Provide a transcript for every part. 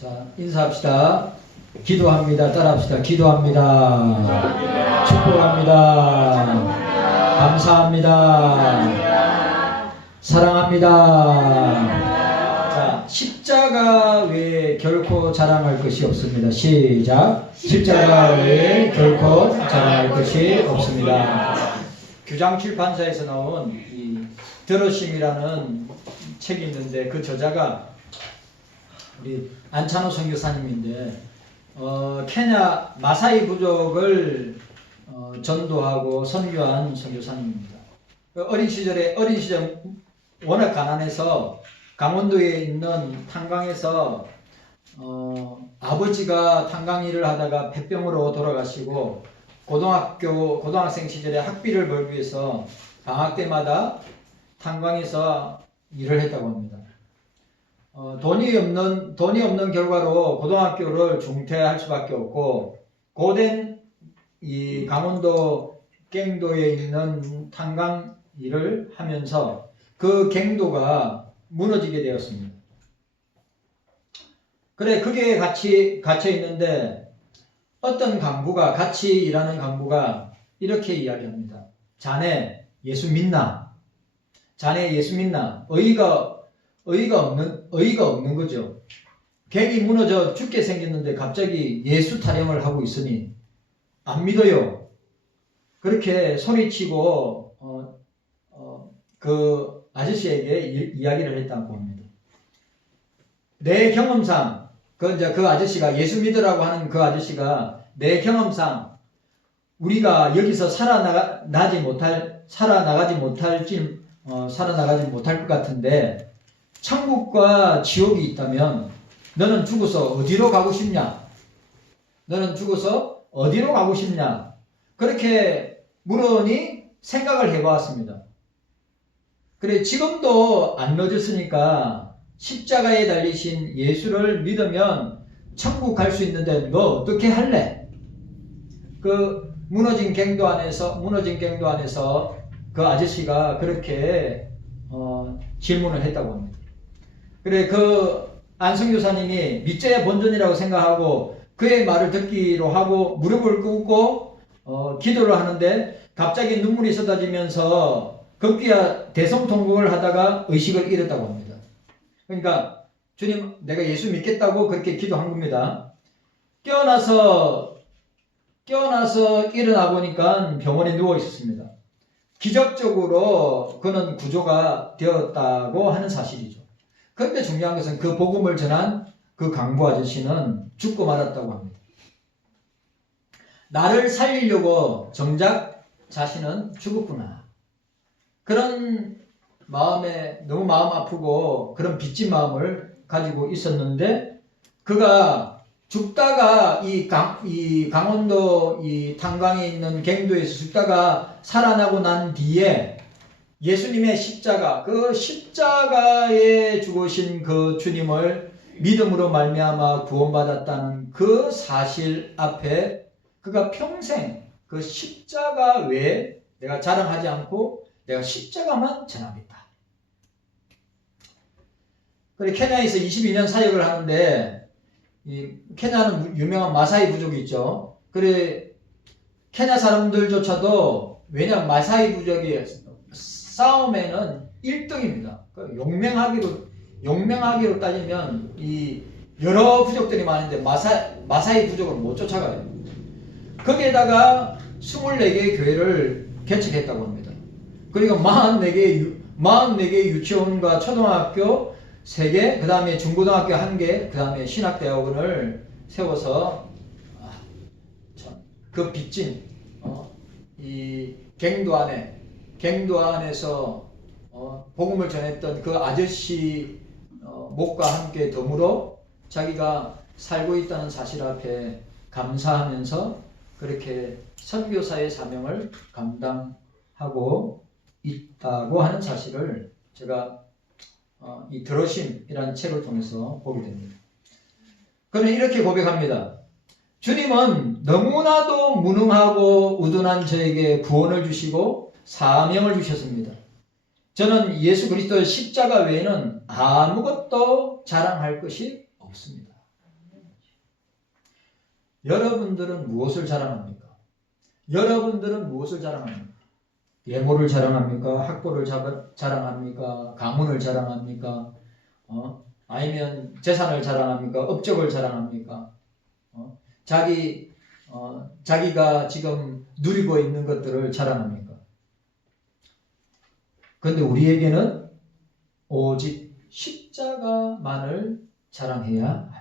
자, 인사합시다. 기도합니다. 따라합시다. 기도합니다. 축복합니다. 감사합니다. 사랑합니다. 자, 십자가 외에 결코 자랑할 것이 없습니다. 시작. 십자가 외에 결코 자랑할 것이 없습니다. 규장출판사에서 나온 이 들으심이라는 책이 있는데 그 저자가 우리 안찬호 선교사님인데 케냐 마사이 부족을 전도하고 선교한 선교사님입니다. 어린 시절 워낙 가난해서 강원도에 있는 탄광에서 아버지가 탄광 일을 하다가 폐병으로 돌아가시고 고등학생 시절에 학비를 벌기 위해서 방학 때마다 탄광에서 일을 했다고 합니다. 돈이 없는 결과로 고등학교를 중퇴할 수밖에 없고 고된 이 강원도 갱도에 있는 탄광 일을 하면서 그 갱도가 무너지게 되었습니다. 그래 그게 같이 갇혀 있는데 어떤 강부가 같이 일하는 강부가 이렇게 이야기합니다. 자네 예수 믿나? 자네 예수 믿나? 어이가 없는 거죠. 갱이 무너져 죽게 생겼는데 갑자기 예수 타령을 하고 있으니 안 믿어요. 그렇게 소리치고 그 아저씨에게 이야기를 했다고 합니다. 내 경험상 그 아저씨가 예수 믿으라고 하는 그 아저씨가 내 경험상 우리가 여기서 살아나가지 못할 것 같은데 천국과 지옥이 있다면 너는 죽어서 어디로 가고 싶냐? 그렇게 물으니 생각을 해보았습니다. 그래 지금도 안 늦었으니까 십자가에 달리신 예수를 믿으면 천국 갈 수 있는데 너 어떻게 할래? 그 무너진 갱도 안에서 그 아저씨가 그렇게 질문을 했다고 합니다. 그래 그 안성교사님이 믿자야 본전이라고 생각하고 그의 말을 듣기로 하고 무릎을 꿇고 기도를 하는데 갑자기 눈물이 쏟아지면서 급기야 대성통곡을 하다가 의식을 잃었다고 합니다. 그러니까 주님 내가 예수 믿겠다고 그렇게 기도한 겁니다. 깨어나서 일어나 보니까 병원에 누워 있었습니다. 기적적으로 그는 구조가 되었다고 하는 사실이죠. 그런데 중요한 것은 그 복음을 전한 그 강부 아저씨는 죽고 말았다고 합니다. 나를 살리려고 정작 자신은 죽었구나. 그런 마음에 너무 마음 아프고 그런 빚진 마음을 가지고 있었는데 그가 죽다가 이 강원도 이 탄광에 있는 갱도에서 죽다가 살아나고 난 뒤에 예수님의 십자가, 그 십자가에 죽으신 그 주님을 믿음으로 말미암아 구원받았다는 그 사실 앞에 그가 평생 그 십자가 외에 내가 자랑하지 않고 내가 십자가만 전하겠다. 그리고 케냐에서 22년 사역을 하는데 이 케냐는 유명한 마사이 부족이 있죠. 그래 케냐 사람들조차도 왜냐하면 마사이 부족이 싸움에는 1등입니다. 용맹하기로 따지면 이 여러 부족들이 많은데 마사이 부족을 못 쫓아가요. 거기에다가 24개의 교회를 개척했다고 합니다. 그리고 44개의 유치원과 초등학교 3개, 그 다음에 중고등학교 1개, 그 다음에 신학대학원을 세워서 그 빚진 이 갱도 안에서 복음을 전했던 그 아저씨 목과 함께 더불어 자기가 살고 있다는 사실 앞에 감사하면서 그렇게 선교사의 사명을 감당하고 있다고 하는 사실을 제가 이 들으심이라는 책을 통해서 보게 됩니다. 그는 이렇게 고백합니다. 주님은 너무나도 무능하고 우둔한 저에게 구원을 주시고 사명을 주셨습니다. 저는 예수 그리스도의 십자가 외에는 아무것도 자랑할 것이 없습니다. 여러분들은 무엇을 자랑합니까? 여러분들은 무엇을 자랑합니까? 예모를 자랑합니까? 학벌을 자랑합니까? 가문을 자랑합니까? 아니면 재산을 자랑합니까? 업적을 자랑합니까? 자기가 지금 누리고 있는 것들을 자랑합니까? 그런데 우리에게는 오직 십자가만을 자랑해야 합니다.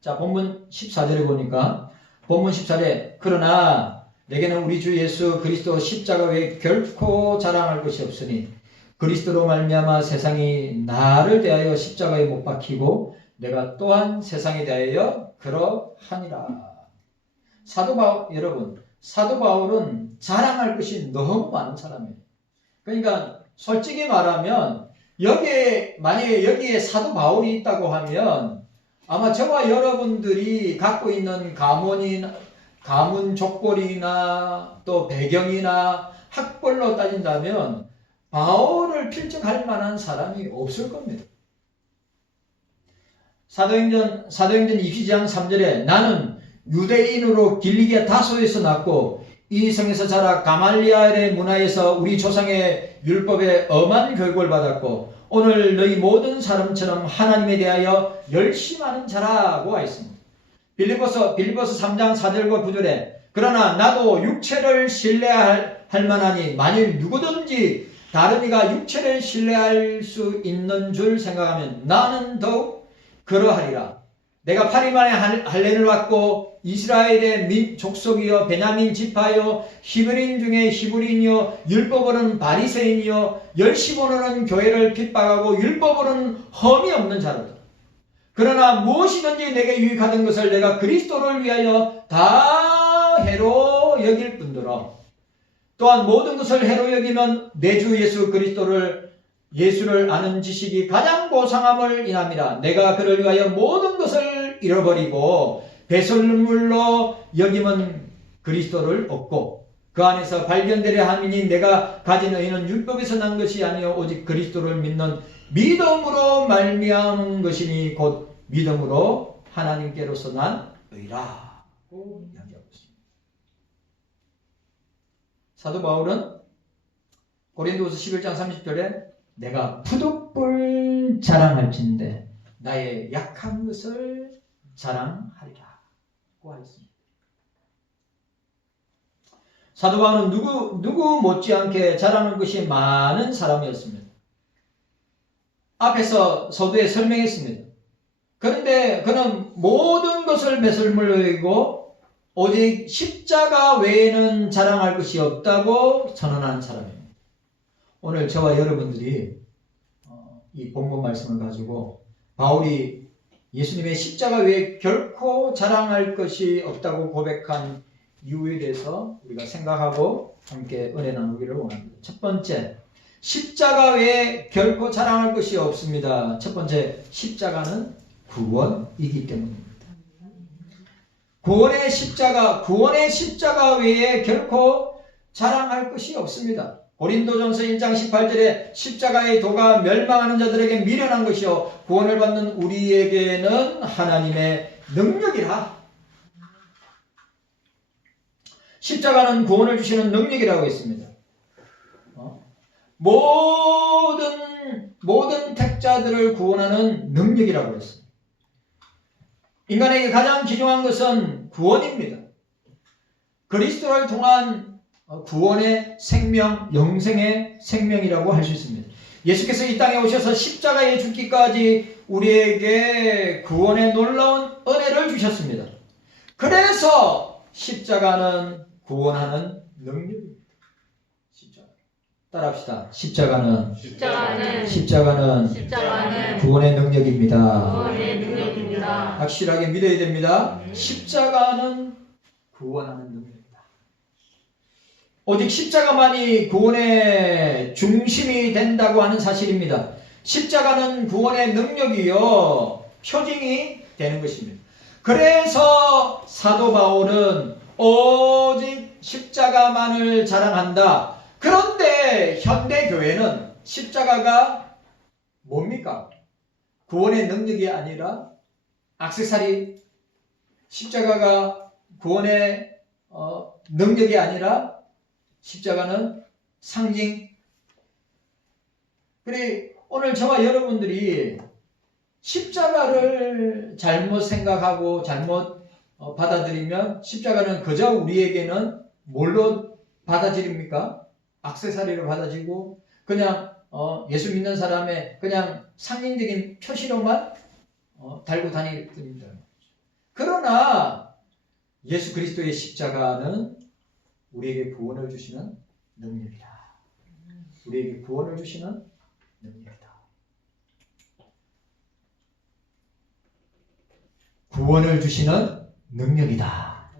자, 본문 14절에 보니까 본문 14절에 그러나 내게는 우리 주 예수 그리스도 십자가 외에 결코 자랑할 것이 없으니 그리스도로 말미암아 세상이 나를 대하여 십자가에 못 박히고 내가 또한 세상에 대하여 그러하니라. 여러분, 사도 바울은 자랑할 것이 너무 많은 사람이에요. 그러니까 솔직히 말하면 만약에 여기에 사도 바울이 있다고 하면 아마 저와 여러분들이 갖고 있는 가문 족벌이나 또 배경이나 학벌로 따진다면 바울을 필적할 만한 사람이 없을 겁니다. 사도행전 22장 3절에 나는 유대인으로 길리기아 다소에서 났고 이 성에서 자라 가말리엘의 문화에서 우리 조상의 율법에 엄한 교육을 받았고 오늘 너희 모든 사람처럼 하나님에 대하여 열심하는 자라고 하였습니다. 빌립보서 3장 4절과 9절에 그러나 나도 육체를 신뢰할 만하니 만일 누구든지 다른 이가 육체를 신뢰할 수 있는 줄 생각하면 나는 더욱 그러하리라. 내가 8일 만에 할례를 받고 이스라엘의 족속이요 베냐민 지파요 히브리인 중에 히브리인이요 율법으로는 바리새인이요 열심으로는 교회를 핍박하고 율법으로는 험이 없는 자로다. 그러나 무엇이든지 내게 유익하던 것을 내가 그리스도를 위하여 다 해로 여길 뿐더러 또한 모든 것을 해로 여기면 내 주 예수 예수를 아는 지식이 가장 고상함을 인함이라. 내가 그를 위하여 모든 것을 잃어버리고 배설물로 여기면 그리스도를 얻고 그 안에서 발견되려 함이니 내가 가진 의는 율법에서 난 것이 아니요 오직 그리스도를 믿는 믿음으로 말미암은 것이니 곧 믿음으로 하나님께로서 난 의라고 이야기하고 있습니다. 사도 바울은 고린도후서 11장 30절에 내가 푸득불 자랑할진대 나의 약한 것을 자랑하리라고 하였습니다. 사도 바울은 누구 못지않게 자랑할 것이 많은 사람이었습니다. 앞에서 서두에 설명했습니다. 그런데 그는 모든 것을 배설물로 여기고 오직 십자가 외에는 자랑할 것이 없다고 선언하는 사람입니다. 오늘 저와 여러분들이 이 본문 말씀을 가지고 바울이 예수님의 십자가 외에 결코 자랑할 것이 없다고 고백한 이유에 대해서 우리가 생각하고 함께 은혜 나누기를 원합니다. 첫 번째, 십자가 외에 결코 자랑할 것이 없습니다. 첫 번째, 십자가는 구원이기 때문입니다. 구원의 십자가 외에 결코 자랑할 것이 없습니다. 고린도전서 1장 18절에 십자가의 도가 멸망하는 자들에게 미련한 것이요 구원을 받는 우리에게는 하나님의 능력이라. 십자가는 구원을 주시는 능력이라고 했습니다. 모든 택자들을 구원하는 능력이라고 했습니다. 인간에게 가장 귀중한 것은 구원입니다. 그리스도를 통한 구원의 생명, 영생의 생명이라고 할 수 있습니다. 예수께서 이 땅에 오셔서 십자가에 죽기까지 우리에게 구원의 놀라운 은혜를 주셨습니다. 그래서 십자가는 구원하는 능력입니다. 따라합시다. 십자가는 구원의 능력입니다. 확실하게 믿어야 됩니다. 십자가는 구원하는 능력입니다. 오직 십자가만이 구원의 중심이 된다고 하는 사실입니다. 십자가는 구원의 능력이요 표징이 되는 것입니다. 그래서 사도 바울은 오직 십자가만을 자랑한다. 그런데 현대교회는 십자가가 뭡니까? 구원의 능력이 아니라 액세서리, 십자가가 구원의 능력이 아니라 십자가는 상징. 그래 오늘 저와 여러분들이 십자가를 잘못 생각하고 잘못 받아들이면 십자가는 그저 우리에게는 뭘로 받아들입니까? 액세서리로 받아지고 그냥 예수 믿는 사람의 그냥 상징적인 표시로만 달고 다닐 뿐입니다. 그러나 예수 그리스도의 십자가는 우리에게 구원을 주시는 능력이다. 우리에게 구원을 주시는 능력이다. 구원을 주시는 능력이다.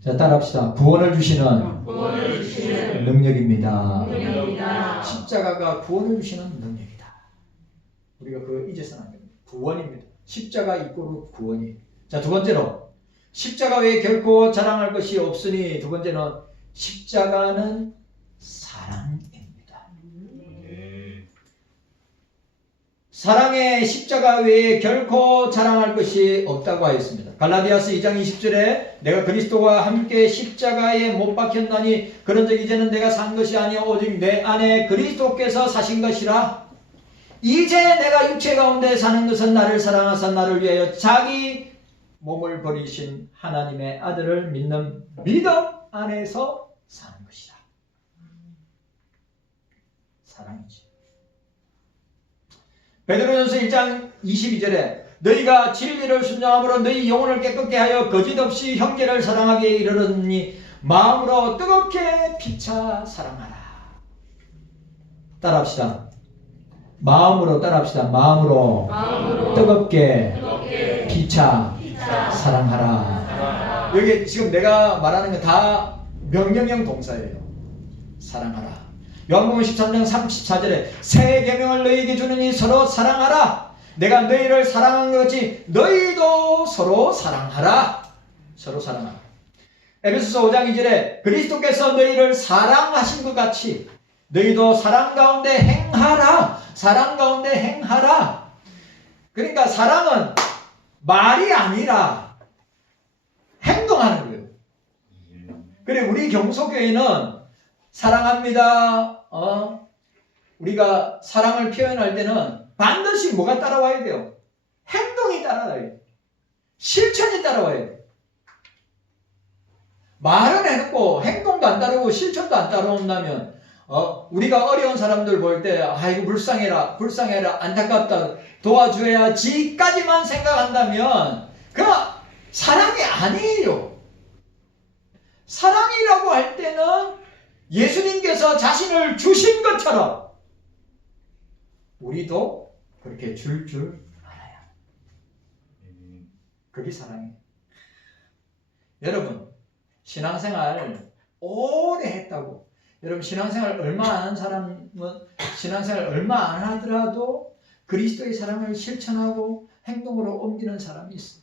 자, 따라합시다. 구원을 주시는 능력입니다. 십자가가 구원을 주시는 능력이다. 우리가 그거 잊어서는 안 됩니다. 구원입니다. 십자가 이꼬르 구원이. 자, 두 번째로 십자가 외에 결코 자랑할 것이 없으니 두 번째는 십자가는 사랑입니다. 사랑의 십자가 외에 결코 자랑할 것이 없다고 하였습니다. 갈라디아서 2장 20절에 내가 그리스도와 함께 십자가에 못 박혔나니 그런즉 이제는 내가 산 것이 아니요 오직 내 안에 그리스도께서 사신 것이라. 이제 내가 육체 가운데 사는 것은 나를 사랑하사 나를 위하여 자기 몸을 버리신 하나님의 아들을 믿는 믿음 안에서 사는 것이다. 사랑이지. 베드로전서 1장 22절에 너희가 진리를 순종함으로 너희 영혼을 깨끗게 하여 거짓없이 형제를 사랑하게 이르렀니 마음으로 뜨겁게 피차 사랑하라. 따라합시다. 마음으로 따라합시다. 마음으로 뜨겁게 피차 사랑하라. 여기 지금 내가 말하는 건 다 명령형 동사예요. 사랑하라. 요한복음 13장 34절에 새 계명을 너희에게 주느니 서로 사랑하라. 내가 너희를 사랑한 것 같이 너희도 서로 사랑하라. 서로 사랑하라. 에베소서 5장 2절에 그리스도께서 너희를 사랑하신 것 같이 너희도 사랑 가운데 행하라. 사랑 가운데 행하라. 그러니까 사랑은 말이 아니라 행동하는 거예요. 그래 우리 경소교회는 사랑합니다. 우리가 사랑을 표현할 때는 반드시 뭐가 따라와야 돼요? 행동이 따라와야 돼요. 실천이 따라와야 돼요. 말은 해놓고 행동도 안 따르고 실천도 안 따라온다면 우리가 어려운 사람들 볼 때 아이고 불쌍해라 안타깝다 도와줘야지까지만 생각한다면 그건 사랑이 아니에요. 사랑이라고 할 때는 예수님께서 자신을 주신 것처럼 우리도 그렇게 줄 알아야. 그게 사랑이에요. 여러분 신앙생활 오래 했다고 여러분 신앙생활 얼마 안 한 사람은 신앙생활 얼마 안 하더라도 그리스도의 사랑을 실천하고 행동으로 옮기는 사람이 있어요.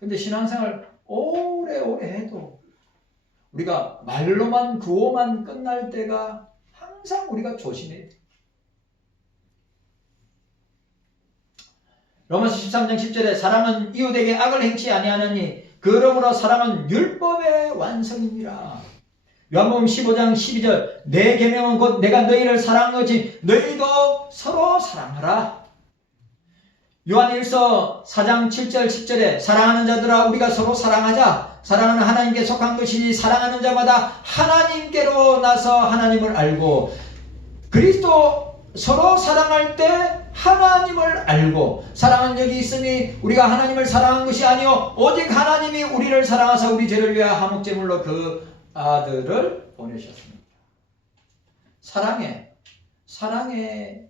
근데 신앙생활 오래 해도 우리가 말로만 구호만 끝날 때가 항상 우리가 조심해야 돼요. 로마서 13장 10절에 사랑은 이웃에게 악을 행치 아니하느니 그러므로 사랑은 율법의 완성이니라. 요한복음 15장 12절 내 계명은 곧 내가 너희를 사랑한 것이 너희도 서로 사랑하라. 요한일서 4장 7절 10절에 사랑하는 자들아 우리가 서로 사랑하자. 사랑은 하나님께 속한 것이니 사랑하는 자마다 하나님께로 나서 하나님을 알고 그리스도 서로 사랑할 때 하나님을 알고 사랑은 여기 있으니 우리가 하나님을 사랑한 것이 아니요 오직 하나님이 우리를 사랑하사 우리 죄를 위하여 화목제물로 그 아들을 보내셨습니다. 사랑의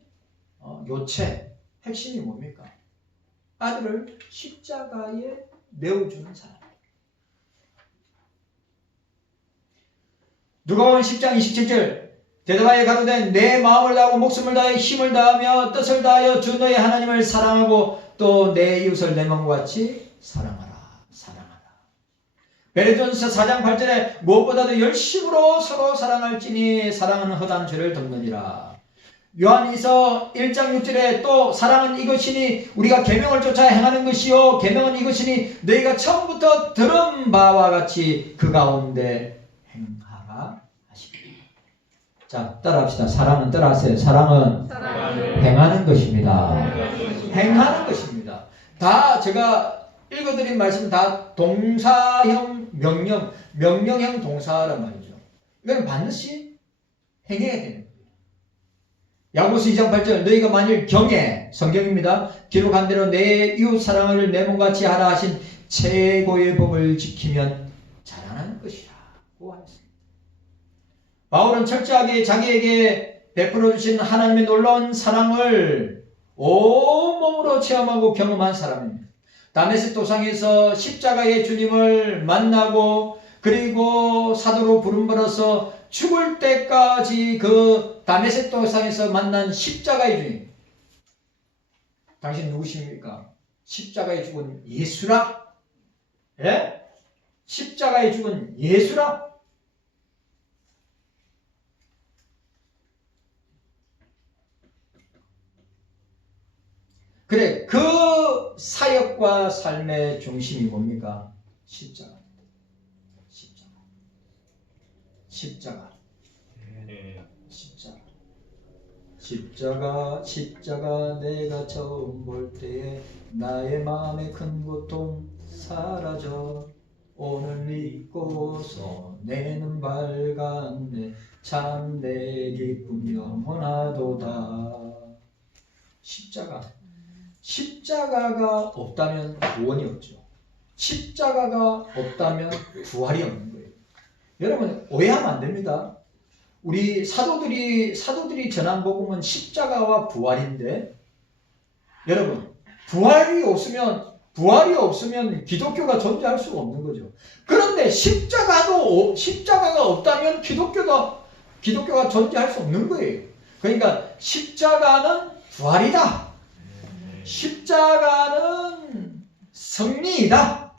요체 핵심이 뭡니까? 아들을 십자가에 내어주는 사랑. 누가복음 10장 27절 대답하여 가로되 내 마음을 다하고 목숨을 다하여 힘을 다하며 뜻을 다하여 주 너의 하나님을 사랑하고 또 내 이웃을 내 마음과 같이 사랑하라. 베드로전서 4장 8절에 무엇보다도 열심으로 서로 사랑할지니 사랑은 허다한 죄를 덮느니라. 요한일서 1장 6절에 또 사랑은 이것이니 우리가 계명을 쫓아 행하는 것이요 계명은 이것이니 너희가 처음부터 들은 바와 같이 그 가운데 행하라 하십니다. 자, 따라합시다. 사랑은 따라하세요. 사랑은 행하는 것입니다. 행하는 것입니다. 다 제가 읽어드린 말씀 다 동사형 명령형 동사란 말이죠. 이건 반드시 행해야 되는 거예요. 야고보서 2장 8절 너희가 만일 경에 성경입니다. 기록한 대로 내 이웃 사랑을 내 몸같이 하라 하신 최고의 법을 지키면 자라나는 것이라고 하였습니다. 바울은 철저하게 자기에게 베풀어 주신 하나님의 놀라운 사랑을 온몸으로 체험하고 경험한 사람입니다. 다메섹 도상에서 십자가의 주님을 만나고 그리고 사도로 부름받아서 죽을 때까지 그 다메섹 도상에서 만난 십자가의 주님. 당신 누구십니까? 십자가에 죽은 예수라? 예? 십자가에 죽은 예수라? 그래, 그 사역과 삶의 중심이 뭡니까? 십자가. 십자가. 십자가 내가 처음 볼 때에 나의 마음의 큰 고통 사라져 오늘 믿고서 내는 밝았네 참 내 기쁨 영원하도다. 십자가가 없다면 구원이 없죠. 십자가가 없다면 부활이 없는 거예요. 여러분 오해하면 안 됩니다. 우리 사도들이 전한 복음은 십자가와 부활인데 여러분 부활이 없으면 기독교가 존재할 수가 없는 거죠. 그런데 십자가가 없다면 기독교가 존재할 수 없는 거예요. 그러니까 십자가는 부활이다. 십자가는 승리이다.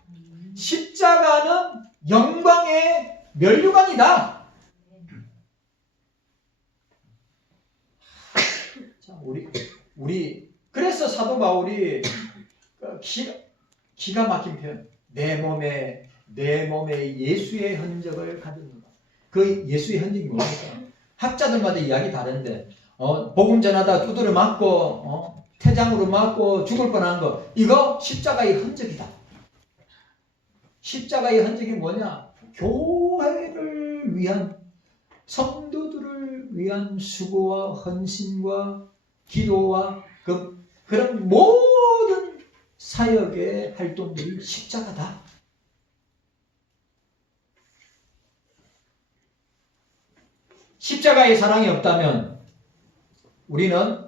십자가는 영광의 면류관이다. 자, 우리 그래서 사도 바울이 기가 막힌 표현, 내 몸에 예수의 흔적을 가졌노라. 그 예수의 흔적이 뭡니까? 학자들마다 이야기 다른데 복음 전하다 두드려 맞고 태장으로 맞고 죽을 뻔한 거 이거 십자가의 흔적이다. 십자가의 흔적이 뭐냐? 교회를 위한 성도들을 위한 수고와 헌신과 기도와 그런 모든 사역의 활동들이 십자가다. 십자가의 사랑이 없다면 우리는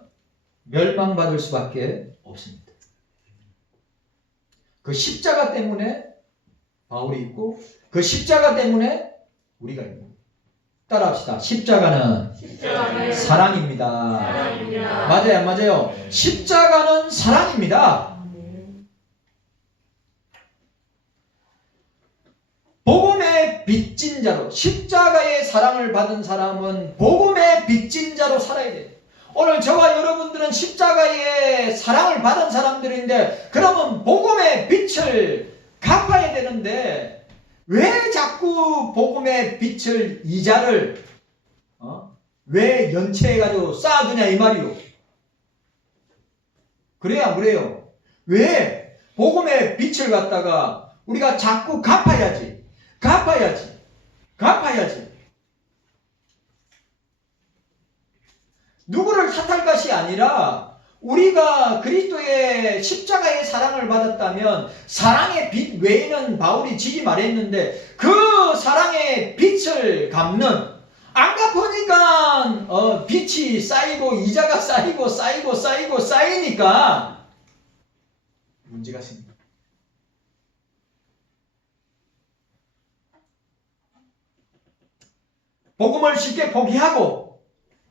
멸망받을 수밖에 없습니다. 그 십자가 때문에 바울이 있고 그 십자가 때문에 우리가 있고 따라합시다. 십자가는 사랑입니다. 맞아요, 안 맞아요? 십자가는 사랑입니다. 복음의 빚진 자로 십자가의 사랑을 받은 사람은 복음의 빚진 자로 살아야 돼요. 오늘 저와 여러분들은 십자가의 사랑을 받은 사람들인데 그러면 복음의 빚을 갚아야 되는데 왜 자꾸 복음의 빚을 이자를 왜 연체해가지고 쌓아두냐 이 말이요. 그래요 안 그래요? 왜 복음의 빚을 갖다가 우리가 자꾸 갚아야지. 누구를 탓할 것이 아니라 우리가 그리스도의 십자가의 사랑을 받았다면 사랑의 빚 외에는 바울이 지지 말했는데 그 사랑의 빚을 갚는 안 갚으니까 빚이 쌓이고 이자가 쌓이니까 문제가 생깁니다. 복음을 쉽게 포기하고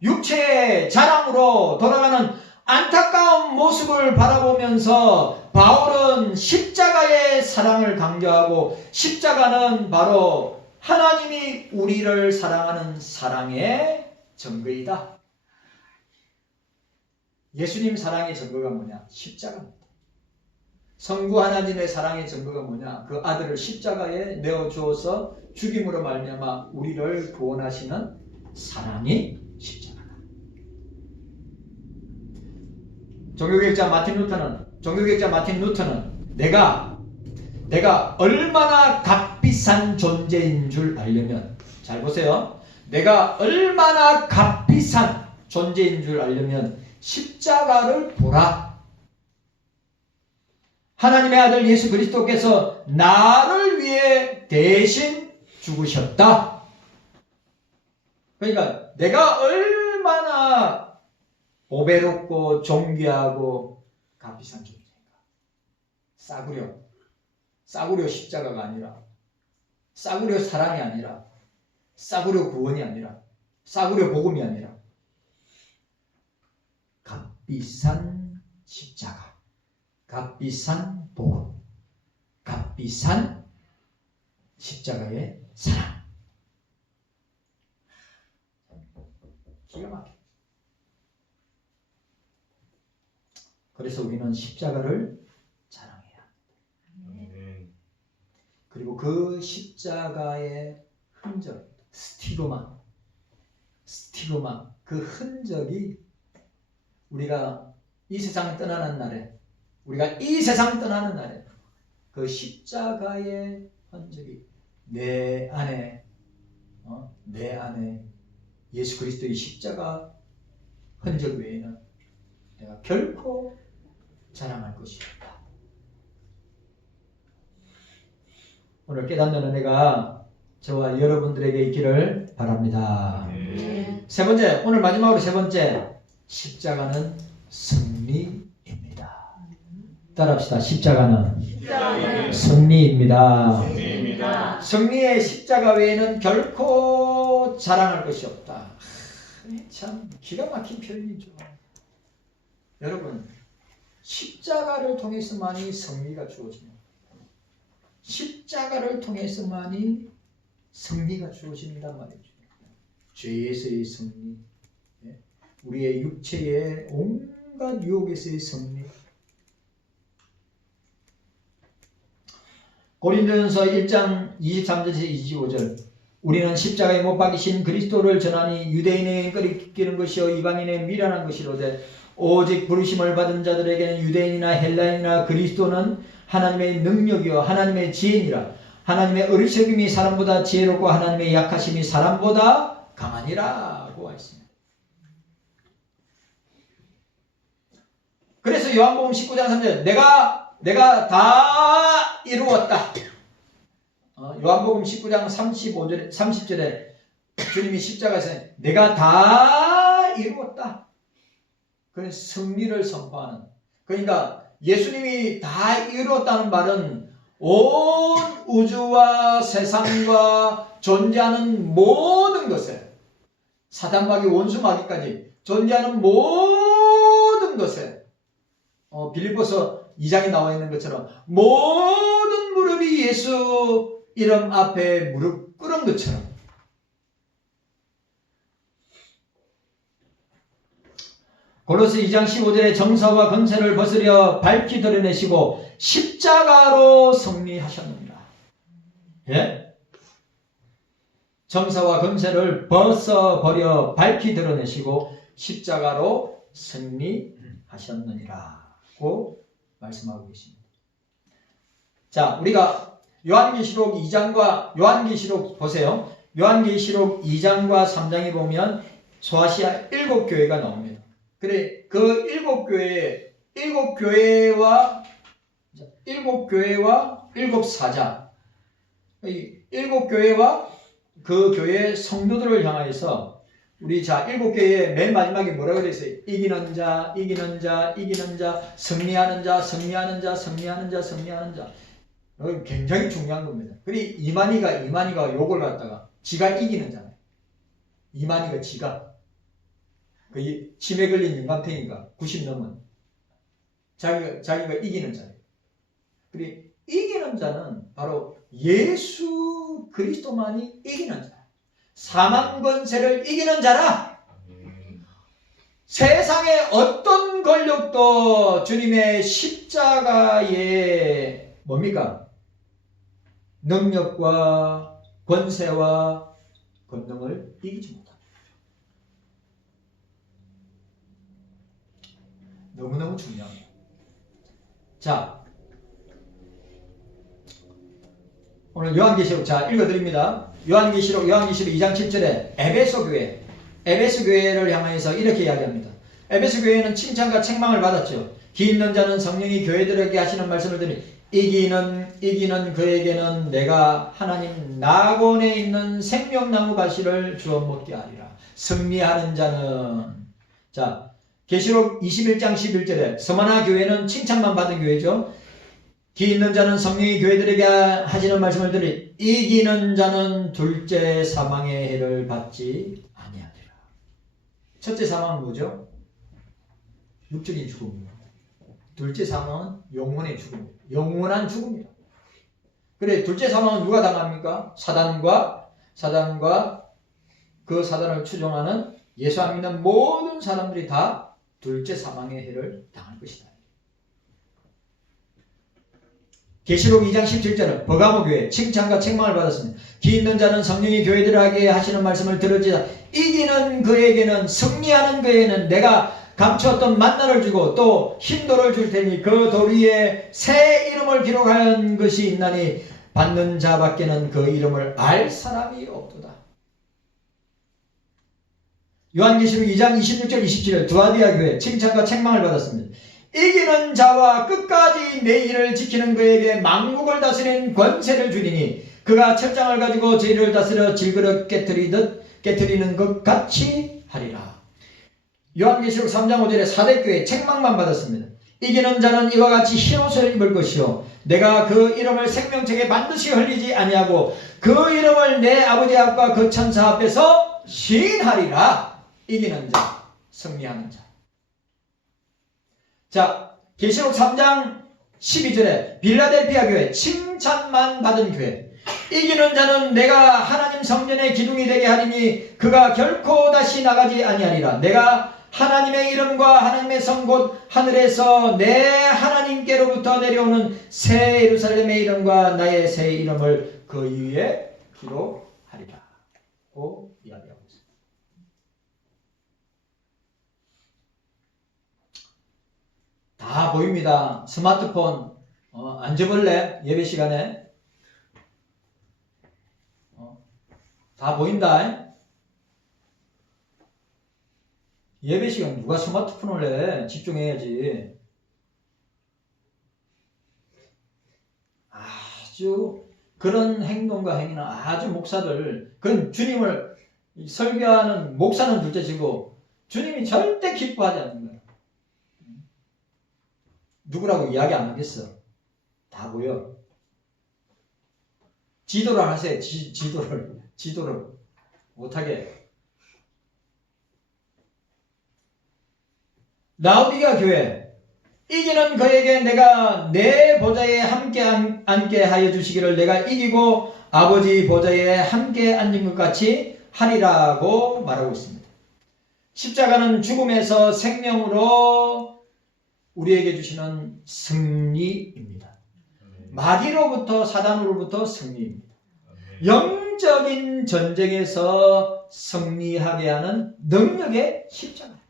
육체의 자랑으로 돌아가는 안타까운 모습을 바라보면서 바울은 십자가의 사랑을 강조하고 십자가는 바로 하나님이 우리를 사랑하는 사랑의 증거이다. 예수님 사랑의 증거가 뭐냐? 십자가입니다. 성부 하나님의 사랑의 증거가 뭐냐? 그 아들을 십자가에 내어주어서 죽임으로 말미암아 우리를 구원하시는 사랑이 십자가다. 종교개혁자 마틴 루터는 내가 얼마나 값비싼 존재인 줄 알려면, 잘 보세요. 내가 얼마나 값비싼 존재인 줄 알려면 십자가를 보라. 하나님의 아들 예수 그리스도께서 나를 위해 대신 죽으셨다. 그러니까 내가 얼마나 오배롭고 존귀하고 값비싼 존재인가. 싸구려 십자가가 아니라, 싸구려 사랑이 아니라, 싸구려 구원이 아니라, 싸구려 복음이 아니라 값비싼 십자가, 값비싼 복음, 값비싼 십자가의 사랑. 기가 막혀. 그래서 우리는 십자가를 자랑해야 합니다. 그리고 그 십자가의 흔적, 스티그마, 그 흔적이 우리가 이 세상 떠나는 날에, 그 십자가의 흔적이 내 안에 예수 그리스도의 십자가 흔적 외에는 내가 결코 자랑할 것이 없다. 오늘 깨닫는 은혜가 저와 여러분들에게 있기를 바랍니다. 세 번째, 오늘 마지막으로 세 번째, 십자가는 승리입니다. 따라합시다. 십자가는 승리입니다. 승리의 십자가 외에는 결코 자랑할 것이 없다. 참 기가 막힌 표현이죠. 여러분, 십자가를 통해서만이 승리가 주어집니다. 십자가를 통해서만이 승리가 주어진단 말이죠. 죄에서의 승리, 우리의 육체의 온갖 유혹에서의 승리. 고린도전서 1장 23절에서 25절, 우리는 십자가에 못 박이신 그리스도를 전하니 유대인에게 끓이기는 것이요 이방인의 미련한 것이로되 오직 부르심을 받은 자들에게는 유대인이나 헬라인이나 그리스도는 하나님의 능력이요 하나님의 지혜니라. 하나님의 어리석음이 사람보다 지혜롭고 하나님의 약하심이 사람보다 강하니라고 하였습니다. 그래서 요한복음 19장 3절, 내가 다 이루었다. 요한복음 19장 30절에 주님이 십자가에서 내가 다 이루었다. 그래서 승리를 선포하는. 그러니까 예수님이 다 이루었다는 말은 온 우주와 세상과 존재하는 모든 것에, 사단마귀 원수마귀까지 존재하는 모든 것에, 빌립보서 2장에 나와 있는 것처럼 모든 무릎이 예수 이름 앞에 무릎 꿇은 것처럼, 골로새 2장 15절에 정사와 권세를 벗으려 밝히 드러내시고 십자가로 승리하셨느니라. 예? 정사와 권세를 벗어버려 밝히 드러내시고 십자가로 승리하셨느니라고 말씀하고 계십니다. 자, 우리가 요한계시록 2장과 요한계시록 보세요. 요한계시록 2장과 3장에 보면 소아시아 7교회가 나옵니다. 그래, 그 7교회와 7사자, 이 7교회와 그 교회의 성도들을 향하여서 우리 7교회의 맨 마지막에 뭐라고 그랬어요? 이기는 자, 승리하는 자. 굉장히 중요한 겁니다. 그리고 이만희가 요걸 갖다가 지가 이기는 자네. 이만희가 지가. 그 치매 걸린 인간탱이가 90 넘은 자기가 이기는 자예요. 그리고 이기는 자는 바로 예수 그리스도만이 이기는 자야. 사망 권세를 이기는 자라. 세상의 어떤 권력도 주님의 십자가의 뭡니까? 능력과 권세와 권능을 이기지 못합니다. 너무너무 중요합니다. 자, 오늘 요한계시록 읽어드립니다. 요한계시록 2장 7절에 에베소 교회를 향해서 이렇게 이야기합니다. 에베소 교회는 칭찬과 책망을 받았죠. 기 있는 자는 성령이 교회들에게 하시는 말씀을 들으니 이기는 그에게는 내가 하나님 낙원에 있는 생명나무 가시를 주어 먹게 하리라. 승리하는 자는, 자, 계시록 21장 11절에 스마나 교회는 칭찬만 받은 교회죠. 기 있는 자는 성령이 교회들에게 하시는 말씀을 들으니 이기는 자는 둘째 사망의 해를 받지 아니하리라. 첫째 사망은 뭐죠? 육적인 죽음입니다. 둘째 사망은 영혼의 죽음입니다. 영원한 죽음이다. 그래, 둘째 사망은 누가 당합니까? 사단과 그 사단을 추종하는 예수 안 믿는 모든 사람들이 다 둘째 사망의 해를 당할 것이다. 계시록 2장 17절은 버가모 교회 칭찬과 책망을 받았습니다. 기 있는 자는 성령이 교회들에게 하시는 말씀을 들을지라 이기는 그에게는, 승리하는 그에게는 내가 감추었던 만나를 주고 또 흰 돌을 줄 테니 그 돌 위에 새 이름을 기록한 것이 있나니 받는 자밖에는 그 이름을 알 사람이 없도다. 요한계시록 2장 26절 27절 두아디아 교회 칭찬과 책망을 받았습니다. 이기는 자와 끝까지 내 일을 지키는 그에게 만국을 다스리는 권세를 주리니 그가 철장을 가지고 죄를 다스려 질그릇 깨트리는 것 같이 하리라. 요한계시록 3장 5절에 사대교회 책망만 받았습니다. 이기는 자는 이와 같이 흰옷을 입을 것이요 내가 그 이름을 생명책에 반드시 흘리지 아니하고 그 이름을 내 아버지 앞과 그 천사 앞에서 시인하리라. 이기는 자, 승리하는 자. 자, 계시록 3장 12절에 빌라델피아 교회 칭찬만 받은 교회. 이기는 자는 내가 하나님 성전의 기둥이 되게 하리니 그가 결코 다시 나가지 아니하리라. 내가 하나님의 이름과 하나님의 성 곧 하늘에서 내 하나님께로부터 내려오는 새 예루살렘의 이름과 나의 새 이름을 그 위에 기록하리라. 고 이야기하고 있습니다. 다 보입니다. 스마트폰 안 접을래? 예배 시간에 다 보인다. 예배 시간 누가 스마트폰을 해? 집중해야지. 아주 그런 행동과 행위는 아주 목사들, 그건 주님을 설교하는 목사는 둘째치고 주님이 절대 기뻐하지 않는 거야. 누구라고 이야기 안 하겠어. 다 보여. 지도를 하세요. 지도를 못하게. 라오디게아 교회 이기는 그에게 내가 내 보좌에 함께 앉게 하여 주시기를 내가 이기고 아버지 보좌에 함께 앉은 것 같이 하리라고 말하고 있습니다. 십자가는 죽음에서 생명으로 우리에게 주시는 승리입니다. 마귀로부터 사단으로부터 승리입니다. 영적인 전쟁에서 승리하게 하는 능력의 십자가.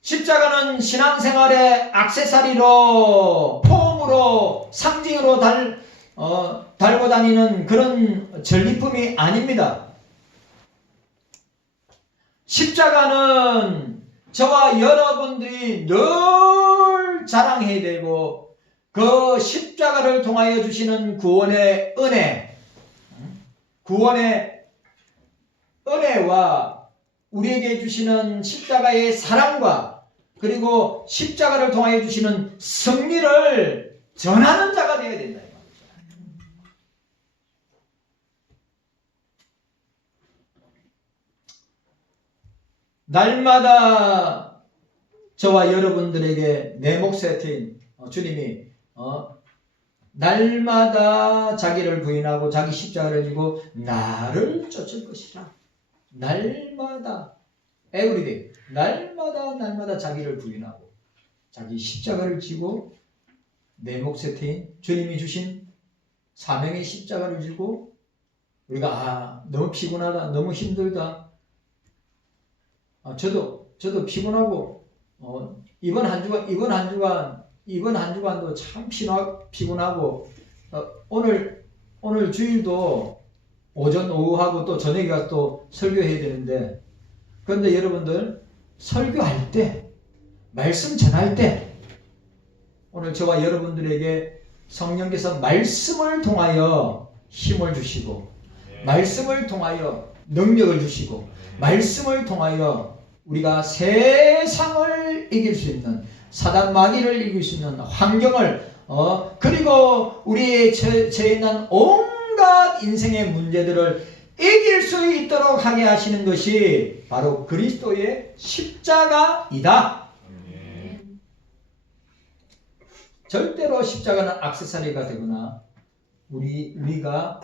십자가는 신앙생활의 액세서리로, 폼으로, 상징으로 달고 다니는 그런 전리품이 아닙니다. 십자가는 저와 여러분들이 늘 자랑해야 되고 그 십자가를 통하여 주시는 구원의 은혜와 우리에게 주시는 십자가의 사랑과 그리고 십자가를 통하여 주시는 승리를 전하는 자가 되어야 된다. 날마다 저와 여러분들에게 내 몫에 트인 주님이 날마다 자기를 부인하고 자기 십자가를 지고 나를 쫓을 것이라. 날마다 에브리데이 날마다 자기를 부인하고 자기 십자가를 지고 내 몫의 태인 주님이 주신 사명의 십자가를 지고 우리가 너무 피곤하다, 너무 힘들다. 저도 피곤하고 이번 한 주간도 참 피곤하고 오늘 주일도 오전 오후하고 또 저녁에 가서 또 설교해야 되는데, 그런데 여러분들 설교할 때 말씀 전할 때 오늘 저와 여러분들에게 성령께서 말씀을 통하여 힘을 주시고 말씀을 통하여 능력을 주시고 말씀을 통하여 우리가 세상을 이길 수 있는, 사단 마귀를 이길 수 있는 환경을 그리고 우리의 처해 있는 온갖 인생의 문제들을 이길 수 있도록 하게 하시는 것이 바로 그리스도의 십자가이다. 절대로 십자가는 액세서리가 되거나 우리가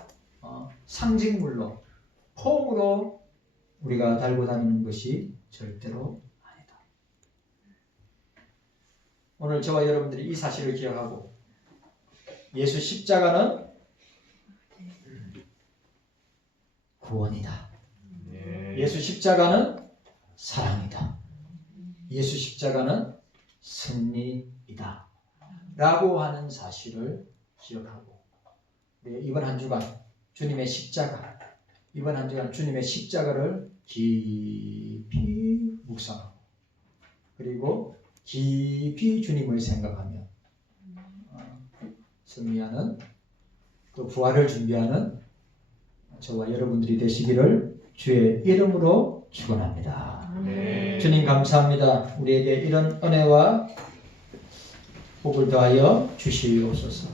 상징물로 폼으로 우리가 달고 다니는 것이 절대로 아니다. 오늘 저와 여러분들이 이 사실을 기억하고 예수 십자가는 구원이다. 예수 십자가는 사랑이다. 예수 십자가는 승리이다. 라고 하는 사실을 기억하고 이번 한 주간 주님의 십자가, 이번 한 주간 주님의 십자가를 깊이 묵상하고 그리고 깊이 주님을 생각하며 승리하는, 또 부활을 준비하는 저와 여러분들이 되시기를 주의 이름으로 축원합니다. 주님 감사합니다. 우리에게 이런 은혜와 복을 더하여 주시옵소서.